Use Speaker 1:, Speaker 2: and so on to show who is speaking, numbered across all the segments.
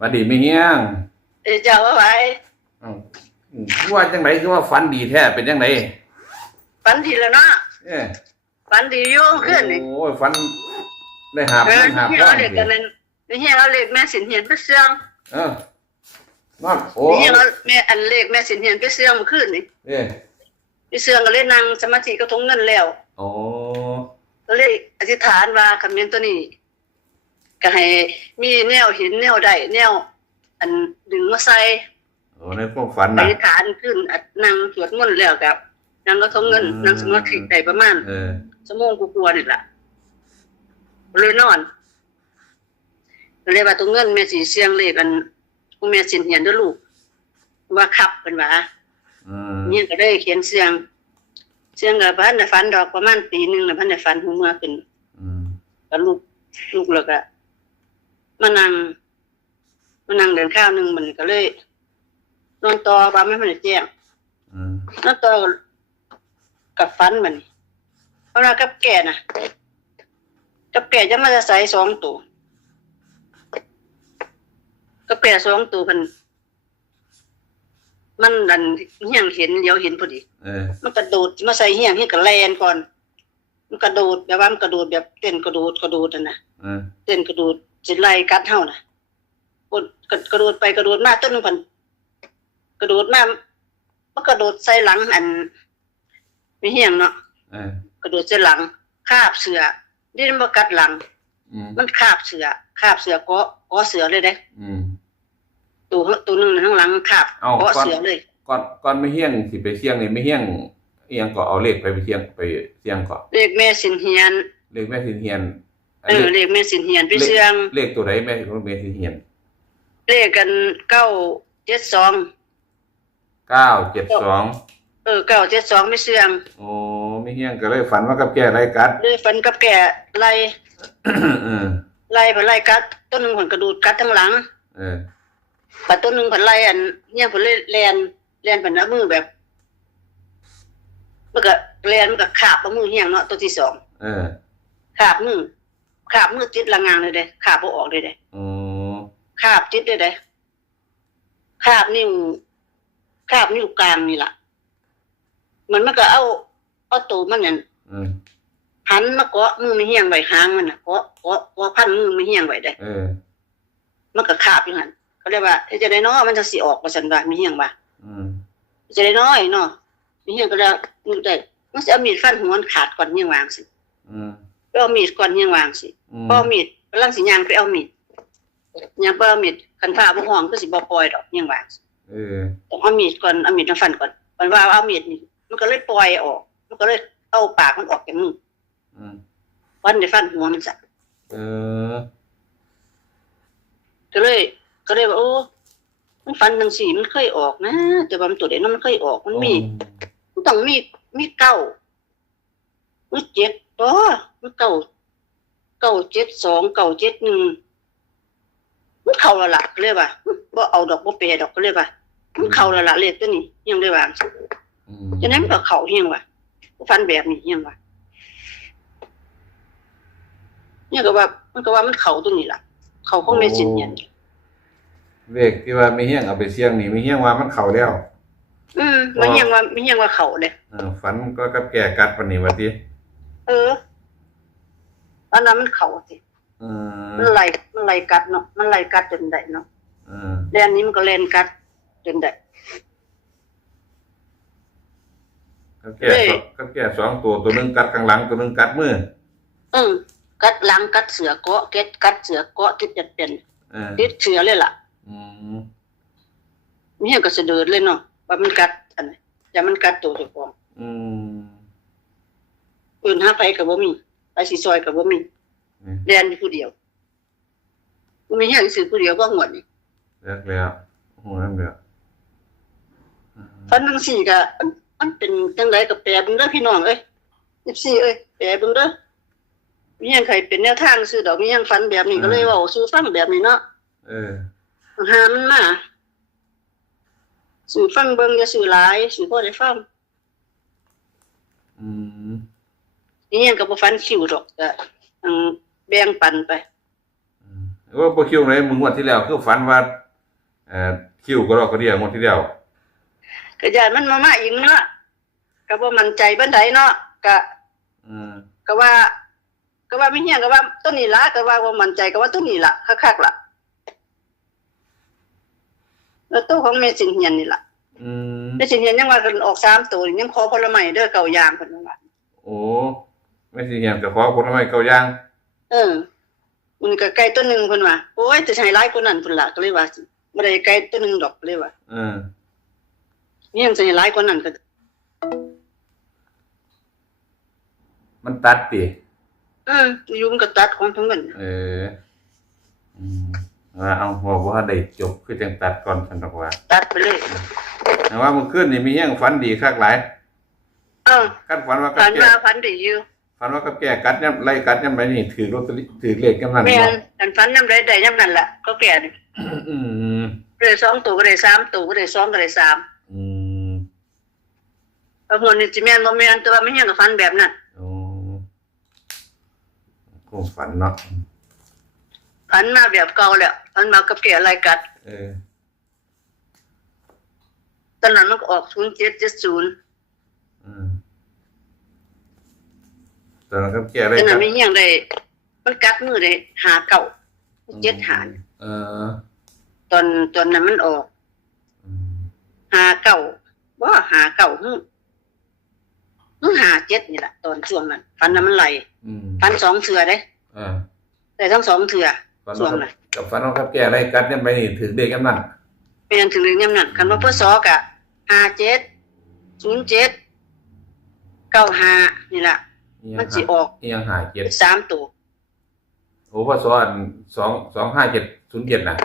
Speaker 1: หวัดดีไม่เฮียง
Speaker 2: เอ้ยเจ้าว่าไว้
Speaker 1: อ้าวอืมว่าจังไดคือว่าฝันดีแท้เป็นจังได
Speaker 2: ฝันดีแล้วเนาะ
Speaker 1: เอ้ย
Speaker 2: ฝันดีอยู่ขึ้นนี่
Speaker 1: โอ้ยฝันได้หาบ
Speaker 2: เออ
Speaker 1: หาบ
Speaker 2: เฮีย
Speaker 1: ร้อ
Speaker 2: เอา
Speaker 1: น
Speaker 2: เล็กกันนั่นเฮียเอาเล็กแม่สินเฮียนไปเสื่อง
Speaker 1: เออนั่นโอ้
Speaker 2: เฮียเอาแม่อันเล็กแม่สินเฮียนไปเสื่องเมื่อคืนนี่
Speaker 1: เอ้ย
Speaker 2: ไปเสื่องก็เลยนั่งสมาธิก็ทงเงินแล้ว
Speaker 1: โอ้
Speaker 2: ก็เลยอธิษฐานว่าคำเมนตัวนี้ ก็ให้มีแนวหินแนวใดแนว อันดึงมาใส่
Speaker 1: โอ้ในความฝัน
Speaker 2: อ
Speaker 1: น่ะ
Speaker 2: ธิษฐานขึ้นอัดนั่งสวดมนต์แล้วกับนั่งก็ทงเงิน
Speaker 1: อืม
Speaker 2: นั่งสมาธิได้ประมาณ
Speaker 1: เออ
Speaker 2: ชั่วโมงกลัวาๆนี่ล่ะเลยนอนเลยว่าตัวเงินแม่สีเสียงเลขกันผู้แม่สินเหียนเด้วยลูก ว่าขับเป็นว่า
Speaker 1: อืม
Speaker 2: เนี่ยก็ได้เขียนเสียง เสียงกับพันในฝันดอกประมาณปีหนึ่งนะพันในฝันหัวเมื่อขึ้น
Speaker 1: อืม
Speaker 2: ก็ลูกลูกแล้วก็ มานั่งมานั่งเดินข้าวหนึ่งมันก็เลยนอนต่อบ้าไม่มันได้แจ้ง
Speaker 1: อืม
Speaker 2: นอนต่อกับฟันมันเพราะว่ากับแก่น่ะกับแก่จะมาจะใส่สองตัวกับแก่สองตัวมันมันดันเฮียงเห็นเดี๋ยวเห็นพอดี
Speaker 1: เออ
Speaker 2: มันกระโดดมาใส่เฮียงเฮียงกับแลนก่อน มันกระโดดแบบว่ามันกระโดดแบบเต้นกระโดดกระโดดน่ะนะ
Speaker 1: เออ
Speaker 2: เต้นกระโดด สิไล่กัดเฮาน่ะกดกระกระโดดไปกระโดดมาต้นหนึงพันกระโดดมามันกระโดดใส่หลังอันไม่เฮียงเนาะ
Speaker 1: เออก
Speaker 2: ระโดดใส่หลัง คาบเสือนี่มันบ่กัดหลัง
Speaker 1: อืม
Speaker 2: มันคาบเสือคาบเสือเกาะเกาะเสือเลยเด้
Speaker 1: อืม
Speaker 2: ตัวตัวหนึงข้างหลังคาบ
Speaker 1: เอ้า
Speaker 2: เกาะ
Speaker 1: ก่อน
Speaker 2: เสือเลย
Speaker 1: ก่อนก่อนไม่เฮียงสิไปเสี่ยงนี่ไม่เฮียงเอียงก็เอาเลขไปไปเสี่ยงไปเสี่ยงก็
Speaker 2: เลขแม่สินเฮียน
Speaker 1: เลขแม่สินเฮียน
Speaker 2: เออเลขแม่สินเฮียนไปเสียง
Speaker 1: เลขตัวไหนแม่ของแม่สินเฮียน
Speaker 2: เลขกันเก้าเจ็ดสอง
Speaker 1: เก้าเจ็ดสอง
Speaker 2: เออเก้าเจ็ดสองไม่เสียง
Speaker 1: โอ้ไม่เฮียงก็เลยฝันว่ากับแก่ไรกัด
Speaker 2: เลยฟันกับแก่ไล่
Speaker 1: เออ
Speaker 2: ไล่ไปไล่กัดต้นหนึ่งผลกระดูดกัดทั้งหลัง
Speaker 1: เออ
Speaker 2: ปัดต้นหนึ่งผลไล่อันเนี่ยผลเลยแลนแลนเป็นน้ำมือแบบมันก็แลนมันก็ขาบเอามือเหี่ยงเนาะตัวที่สอง
Speaker 1: เออ
Speaker 2: ขาบมือ ขาบมือติดละงางเลยเด้ขาบบ่ออกเลยเด้
Speaker 1: โอ้
Speaker 2: ขาบติดเลยเด้ขาบนิ้วขาบนิ้วกลางนี่ล่ะ มันมันก็เอาเอาตัวมันนั่น
Speaker 1: เออ
Speaker 2: หันมาเกาะมือไม่เหี่ยงไว้หางมันน่ะเกาะเกาะเกาะพันมือไม่เหี่ยงไว้ได้
Speaker 1: เออ
Speaker 2: มันก็ขาบอยู่หั่นเขาเรียกว่าเอ๊ะจะได้น้อมันจะสิออกว่าซั่นว่าไม่เหี่ยงว่า
Speaker 1: อืม
Speaker 2: จะได้น้อยเนาะไม่เหี่ยงก็ได้นึกได้มันสิเอามีดฟันหัวมันขาดก่อนเหี่ยงวางสิ
Speaker 1: อืม
Speaker 2: ไปเอามีดก่อนเหี่ยงวางสิ
Speaker 1: อืม
Speaker 2: พอเอามีดกำลังสิย่างไปเอามีดย่างไปเอามีดคันฟ้าบ่ฮ้องก็สิบ่ปล่อยดอกเหี่ยงวางสิ
Speaker 1: เออ
Speaker 2: ต้องเอามีดก่อนเอามีดมาฟันก่อนมันว่าเอามีดนี่มันก็เลยปล่อยออก มันก็เลยเอาปากมันออกจากมือ
Speaker 1: อืม
Speaker 2: ฟันได้ฟันหัวมันซะ
Speaker 1: เออ
Speaker 2: ก็เลย ก็เลยว่าโอ้มันฟันจังซี่มันเคยออกนะแต่ว่ามันตัวเด็กมันเคยออกมันมีมันต้องมีมีเก้ามีเจ็ด ตัวมันเก้าเก้าเจ็ดสองเก้าเจ็ดหนึ่งมันเข้าและละก็เลยว่าบ่เอาดอกบ่เปรดอกก็เลยว่ามันเข้าและละเลขตัวนี้ยังได้ว่า
Speaker 1: อืม
Speaker 2: ฉะนั้นมันก็เข้าเฮียงว่าฟันแบบนี้เฮียงว่าเนี่ยก็ว่า มันก็ว่ามันเข้าตัวนี้ล่ะ เข้าของแม่สินเนี่ย
Speaker 1: เลขที่ว่าไม่เฮียงเอาไปเสี่ยงนี่ไม่เฮียงว่ามันเข้าแล้ว
Speaker 2: อืมมันเฮียงว่ามันเฮียงว่าเข้าเด้
Speaker 1: เออฝันก็กับแก่กัดปานนี้ว่าติ
Speaker 2: เอออันนั้นมันเข้าสิ
Speaker 1: เออ
Speaker 2: มันไล่มันไล่กัดเนาะมันไล่กัดจนได้เนาะ
Speaker 1: เออ
Speaker 2: แลนนี้มันก็เล่นกัดจนได้
Speaker 1: กับแก่สองกับแก่สองตัวตัวหนึงกัดข้างหลังตัวหนึงกัดมือ
Speaker 2: อืมกัดหลังกัดเสือเกาะเก็ดกัดเสือเกาะติดจะเป็น
Speaker 1: เออ
Speaker 2: ติดเสือเลยล่ะ
Speaker 1: อืม
Speaker 2: มีเหี้ยก็สะเดิดเลยเนาะว่ามันกัดอันนี้อย่ามันกัดตัวเจ้าของ
Speaker 1: อืม
Speaker 2: ปืนหาไฟก็บ่มีไปสิซอยก็บ่มี
Speaker 1: นี่
Speaker 2: เรียนอยู่ผู้เดียวมันมีเหี้ยสิผู้เดียวบ่หวดนี่
Speaker 1: เลิกแล้วโอ้โหนั่นเดียว
Speaker 2: ฟันจังซี่ก็มันมันเป็นจังไดก็แปลเบิ่งเด้อพี่น้องเอ้ย14เอ้ยแปลเบิ่งเด้อมีหยังใครเป็นแนวทางซื้อดอกมีหยังฝันแบบนี้ก็เลยเว้าสู่ฟังแบบนี้เนาะ
Speaker 1: เออ
Speaker 2: หามันมาสื่อฟังเบิ่งอย่าสื่อหลายสื่อพอได้ฟัง
Speaker 1: อืม
Speaker 2: นี่ยังก็บ่ฟันคิวดอกก็อังแบ่งปันไป
Speaker 1: อืมว่าบ่คิวไหนมึงงวดที่แล้วคือฝันว่าเอ่อคิวก็รอกก็เดียวงวดที่แล้ว
Speaker 2: ก็ยานมันมามาอีกเนาะก็บ่มั่นใจปานใดเนาะก็
Speaker 1: อืม
Speaker 2: ก็ว่า ก็ว่าไม่เฮียก็ว่าต้นนี้ละก็ว่าบ่มั่นใจก็ว่าต้นนี้ละคักๆล่ะแล้วตู้ของเมสินเฮียนนี่ล่ะ
Speaker 1: อืม
Speaker 2: เมสินเฮียนยังว่ากันออก3ตัวยังขอผลไม้เด้อเก่ายามเพิ่นว่า
Speaker 1: โอ้ ไม่สิเหียนก็ขอผลไม้เก้าอย่าง
Speaker 2: เออมันก็ไก่ตัวหนึงเพิ่นว่าโอ้ยจะใช้หลายกว่านั้นเพิ่นล่ะก็เลยว่าสิบ่ได้ไก่ตัวหนึงดอกเลยว่า
Speaker 1: เออ
Speaker 2: นี่ยังสิให้หลายกว่านั้นก็
Speaker 1: มันตัดติ
Speaker 2: เอออยู่มันก็ตัดของทั้งนั้น
Speaker 1: เออ อืมว่าเอาบอกว่าได้จบคือจังตัดก่อนสันดอกว่า
Speaker 2: ตัดไปเลย
Speaker 1: แต่ว่าเมื่อคืนนี่มีเฮียงฝันดีคักหลาย
Speaker 2: เออ
Speaker 1: คันฝันว่ากับ
Speaker 2: ฝัน
Speaker 1: แก่
Speaker 2: ว่าฝันดีอยู่
Speaker 1: ฝันว่ากับแก่กัดย่ำไล่กัดย่ำไรนี่ถือลอตเตอรี่ถือเลขกำนัน
Speaker 2: แม่
Speaker 1: เนาะ
Speaker 2: นอันฝันนำได้ได้ยามนั้นล่ะก็แก่นี่
Speaker 1: อืม
Speaker 2: ได้สองตัวก็ได้สามตัวก็ได้สองก็ได้สาม
Speaker 1: อืม
Speaker 2: บางคนนี่สิแม่นบ่แม่นแต่ว่าไม่เฮียงก็ฝันแบบนั้น
Speaker 1: โอ้คงฝันเนาะ
Speaker 2: ฝันมาแบบเก่าแล้วฝันมากับแก่อะไรกัด
Speaker 1: เออ
Speaker 2: ตอนนั้นมันก็ออก0770
Speaker 1: อืม ตอนนั้นกับแก่อะไร
Speaker 2: ตอน
Speaker 1: กั
Speaker 2: นั้
Speaker 1: ด
Speaker 2: นไม่เฮียงได้มันกัดมือได้หาเก่าเจ็ดหา
Speaker 1: เออ
Speaker 2: ตอนตอนนั้นมันออก
Speaker 1: อืม
Speaker 2: หาเก่าว่าหาเก่าฮึฮึหาเจ็ดนี่แหละตอนช่วงนั้นฟันนั้นมันไหล
Speaker 1: อืม
Speaker 2: ฟันสองเถื่อเด้
Speaker 1: อ่า
Speaker 2: แต่ทั้งสองเถื่อ
Speaker 1: ฝัน
Speaker 2: ช่ว
Speaker 1: ว่าง
Speaker 2: นั้น
Speaker 1: กับฝันว่ากับแก่อะไรกัดย่ำไรนี่ถือเลขกำนัน
Speaker 2: เป็นถึงเรื่องนั้นคันว่าเพื่อซอกะห้าเจ็ดศูนย์เจ็ดเก้าห้านี่แหละ
Speaker 1: อิหยัง
Speaker 2: มันสิออก
Speaker 1: อิหยังหาเจ็ด
Speaker 2: สามตัว
Speaker 1: โอ้พ่อสอนสองสองห้าเจ็ดศูนย์เจ็ดนะ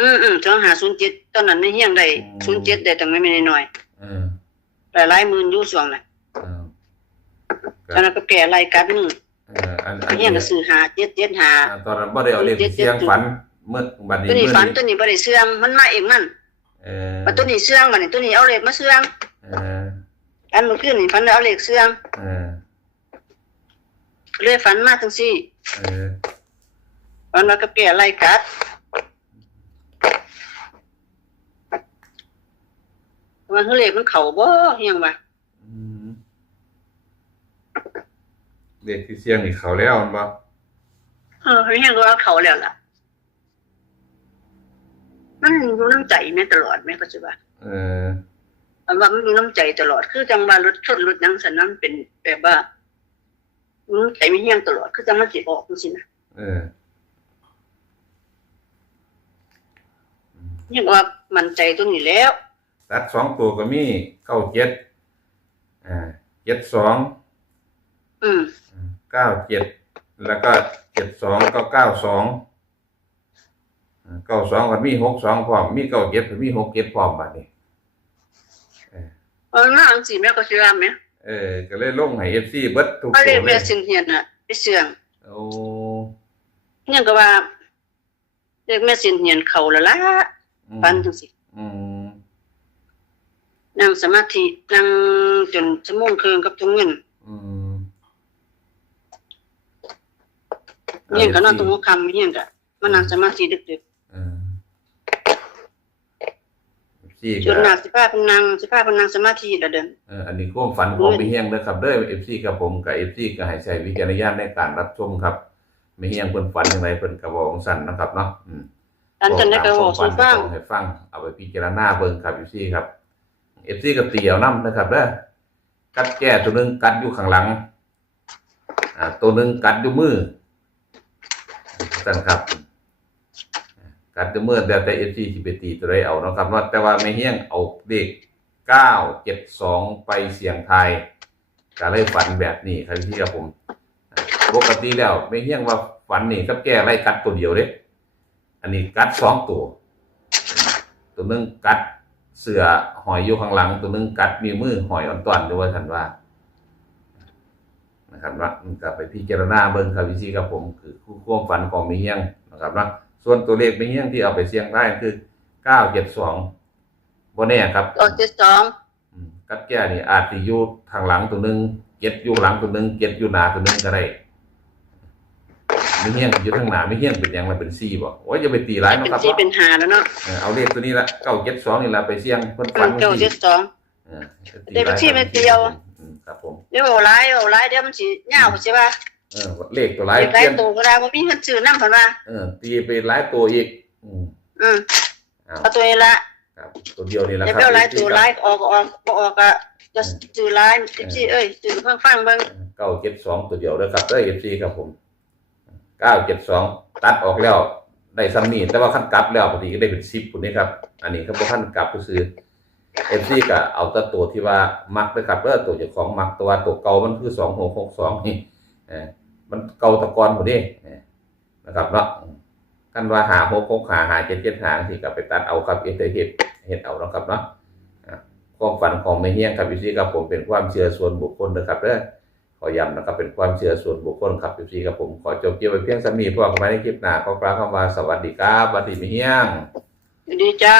Speaker 2: อืมอืมสองหาศูนย์เจ็ดตอนนั้นไม่เฮี้ยงได้
Speaker 1: อืม
Speaker 2: ศูนย์เจ็ดได้แต่ไม่ไม่น้อย
Speaker 1: เออ
Speaker 2: ๆหลายหลายๆหมื่นอยู่ช่วงนั้น
Speaker 1: เออ
Speaker 2: ตอนนั้นก็แก่ไรกัดมือ
Speaker 1: เอออันอั
Speaker 2: ไม่
Speaker 1: น
Speaker 2: เฮี้ยงก็ซื้อหาเจ็ดเจ็ดหา
Speaker 1: อ่าตอนนั้นบ่ได้เอาเลขเสียงฝันเมื่อบัดนี้
Speaker 2: ตัวนี้
Speaker 1: เมื่อ
Speaker 2: ฝันตัวนี้บ่ได้เสื่องมันมาเองมัน
Speaker 1: เออ
Speaker 2: มาตัวนี้เสื่องมันนี่ตัวนี้เอาเลขมาเสื่อง
Speaker 1: เออ
Speaker 2: อันเมื่อคืนนี่ฝันว่าเอาเลขเสื่อง
Speaker 1: เออ
Speaker 2: เลยฝันมาจังซี่
Speaker 1: เออ
Speaker 2: ฝันว่ากับแก่ไรกัดว่าเฮาเลขมันเข้าบ่เฮียงว่า
Speaker 1: อืมเลขที่เสียงนี่เขาแล้วมันบ่
Speaker 2: เออเฮียงก็ว่าเข้าแล้วล่ะ มันอยู่น้ำใจแม่ตลอดแม่ก็สิว่า
Speaker 1: เออ
Speaker 2: อันว่ามันอยู่น้ำใจตลอด คือจังว่ารถชนรถหยังสันนั้นเป็นแบบว่า มันใจไม่เฮียงตลอดคือจังมันสิออกจังซี่นะ
Speaker 1: เออ
Speaker 2: เฮียงว่ามั่นใจตัวนี้แล้ว
Speaker 1: ตัดสองตัวก็มีเก้าเจ็ดอ่าเจ็ดสอง
Speaker 2: อืม
Speaker 1: เก้าเจ็ดแล้วก็เจ็ดสองก็เก้าสองเก้าสองก็มีหกสองพร้อมมีเก้าเจ็ดก็มีหกเจ็ดพร้อมบัดนี้
Speaker 2: เออน่าอังสิแม่ก็สิว่าแม่
Speaker 1: เออก็เลยลงให้เอฟซีเบิดทุก
Speaker 2: เพราะ
Speaker 1: ตั
Speaker 2: เล
Speaker 1: ว
Speaker 2: ข
Speaker 1: เล
Speaker 2: แม่
Speaker 1: ย
Speaker 2: สินเฮียนน่ะไปเสื่อง
Speaker 1: โอ้
Speaker 2: เฮียงก็ว่าเลขแม่สินเฮียนเข้าแล้วล่ะ
Speaker 1: อืม
Speaker 2: ปันจังซี่
Speaker 1: อืม
Speaker 2: นั่งสมาธินั่งจนชั่วโมงครึ่งกับทุงเงิน
Speaker 1: อืม
Speaker 2: เฮียงก็นอนตรงหัวค่ำเฮียงก็มานั่งสมาธิดึก
Speaker 1: เออ ซี่
Speaker 2: ๆจ
Speaker 1: ก็
Speaker 2: นหนักสิพาเพิ่นนั่งสิพาเพิ่นนั่งสมาธิแล้วเดิน
Speaker 1: เอออันนี้ความฝันของพี่เฮียงเด้อครับเด้อเอฟซีกับผมกับเอฟซีก็ให้ใช้วิจารณญาณในการรับชมครับไม่เฮียงเพิ่นฝันอย่างไรเพิ่นก็บอกของสั่นนะครับเนาะอืม
Speaker 2: อันจันได้ก็บอกสู่ฟัง
Speaker 1: ให้ฟังเอาไปพิจารณาเบิ่งครับ FC ครับ FC กับเตียวนํนะครับเด้อกัดแก้ตัวหนึงกัดอยู่ข้างหลัง อ่า ตัวหนึงกัดอยู่มือสั่นครับ กัดอยู่มือแต่แต่ FC สิไปตีตัวใดเอาเนาะครับเนาแต่ว่าไม่เฮี้ยงเอาเลข972ไปเสียงไทยก็เลยฝันแบบนี้ครับพี่ครับผมปกติแล้วไม่เฮี้ยงว่าฝันนี่กับแก้ไล่กัดตัวเดียวเด้อันนี้กัดสองตัว ตัวหนึงกัดเสือหอยอยู่ข้างหลัง ตัวหนึงกัดมีมือหอยอ่อนตอนด้วยท่านว่านะครับว่ามันก็ไปพิจารณาเบิ่งครับวิธีกับผมคือคู่ความฝันของมีเฮียงนะครับว่า ส่วนตัวเลขมีเฮียงที่เอาไปเสี่ยงได้คือเก้าเจ็ดสองบ่แน่ครับ
Speaker 2: ออกเจ็ดสอง
Speaker 1: อืมกัดแก้นี่อาจสิอยู่ทางหลังตัวหนึงเจ็ดอยู่หลังตัวหนึงเจ็ดอยู่หน้าตัวหนึงก็ได้ไม่เฮี้ยงอยู่ข้างหน้าไม่เฮี้ยงเป็นหยังมันเป็นซี่บ่โอ้ยอย่าไปตีร้าย
Speaker 2: เป็
Speaker 1: เนาะ
Speaker 2: น
Speaker 1: ครับ
Speaker 2: สี่
Speaker 1: เนาะ
Speaker 2: เป็นหาแล้วเนาะ
Speaker 1: เออเอาเลขตัวนี้ละเก้าเจ็ดสองนี่ละไปเสี่ยงเพิ่น
Speaker 2: อื
Speaker 1: ฝัน
Speaker 2: มเก้าเจ็ดสอง
Speaker 1: เออ
Speaker 2: เลขบัญชีไม่เดียว
Speaker 1: อืมครับผม
Speaker 2: เดี๋ยวเอาหลายเอาหลายเดี๋ยวมันสิยาวใช่ป่ะ
Speaker 1: เออเลขตัวร้าย
Speaker 2: เด็กหลา
Speaker 1: เป
Speaker 2: ย
Speaker 1: ลี่ยน
Speaker 2: ตัวก็ได้บ่มีเงินซื้อนำเพิ่นว่า
Speaker 1: เออตีไปหลายตัวอีก อืม
Speaker 2: อืม
Speaker 1: เอา
Speaker 2: เอาตัวนี้ละ
Speaker 1: ครับตัวเดียวนี่แหละ
Speaker 2: อย่า
Speaker 1: ค
Speaker 2: ไป
Speaker 1: รับ
Speaker 2: เอาหลายตัวหลายออกก็ออกบ่ออกก็จะซื้อหลายสิเอ้ยซื้อฟังฟังๆเบิ่ง
Speaker 1: เก้าเจ็ดสองตัวเดียวเลยครับเด้อเอฟซีครับผมเก้าเจ็ดสองตัดออกแล้วได้ซ้ำนี่แต่ว่าขั้นกลับแล้วพอดีก็ได้เป็นสิบคนนี้ครับ อันนี้ครับพวกขั้นกลับก็คือเอฟซีก็เอาแต่ตัวที่ว่ามักเลยครับเด้อตัวเจ้าของมักตัวตัวเก่ามันคือสองหกหกสองนี่เออ มันเก่าตะกอนหมดนี่เออนะครับเนาะกันว่าหาหกหกหาหาเจ็ดเจ็ดหาที่กับไปตัดเอาครับเอเตเฮ็ดเฮ็ดเอานะครับเนาะความฝันของไม่เฮี้ยงครับพี่ซีครับผมเป็นความเชื่อส่วนบุคคลนะครับเด้อขอย้ำนะครับเป็นความเชื่อส่วนบุคคลครับพี่ซีครับผมขอจบเกี่ยวไปเพียงสามีพวกกันไว้ในคลิปหน้าขอกล่าวคำว่าสวัสดีครับสวัสดีมิเฮียงสวัส
Speaker 2: ดีจ้า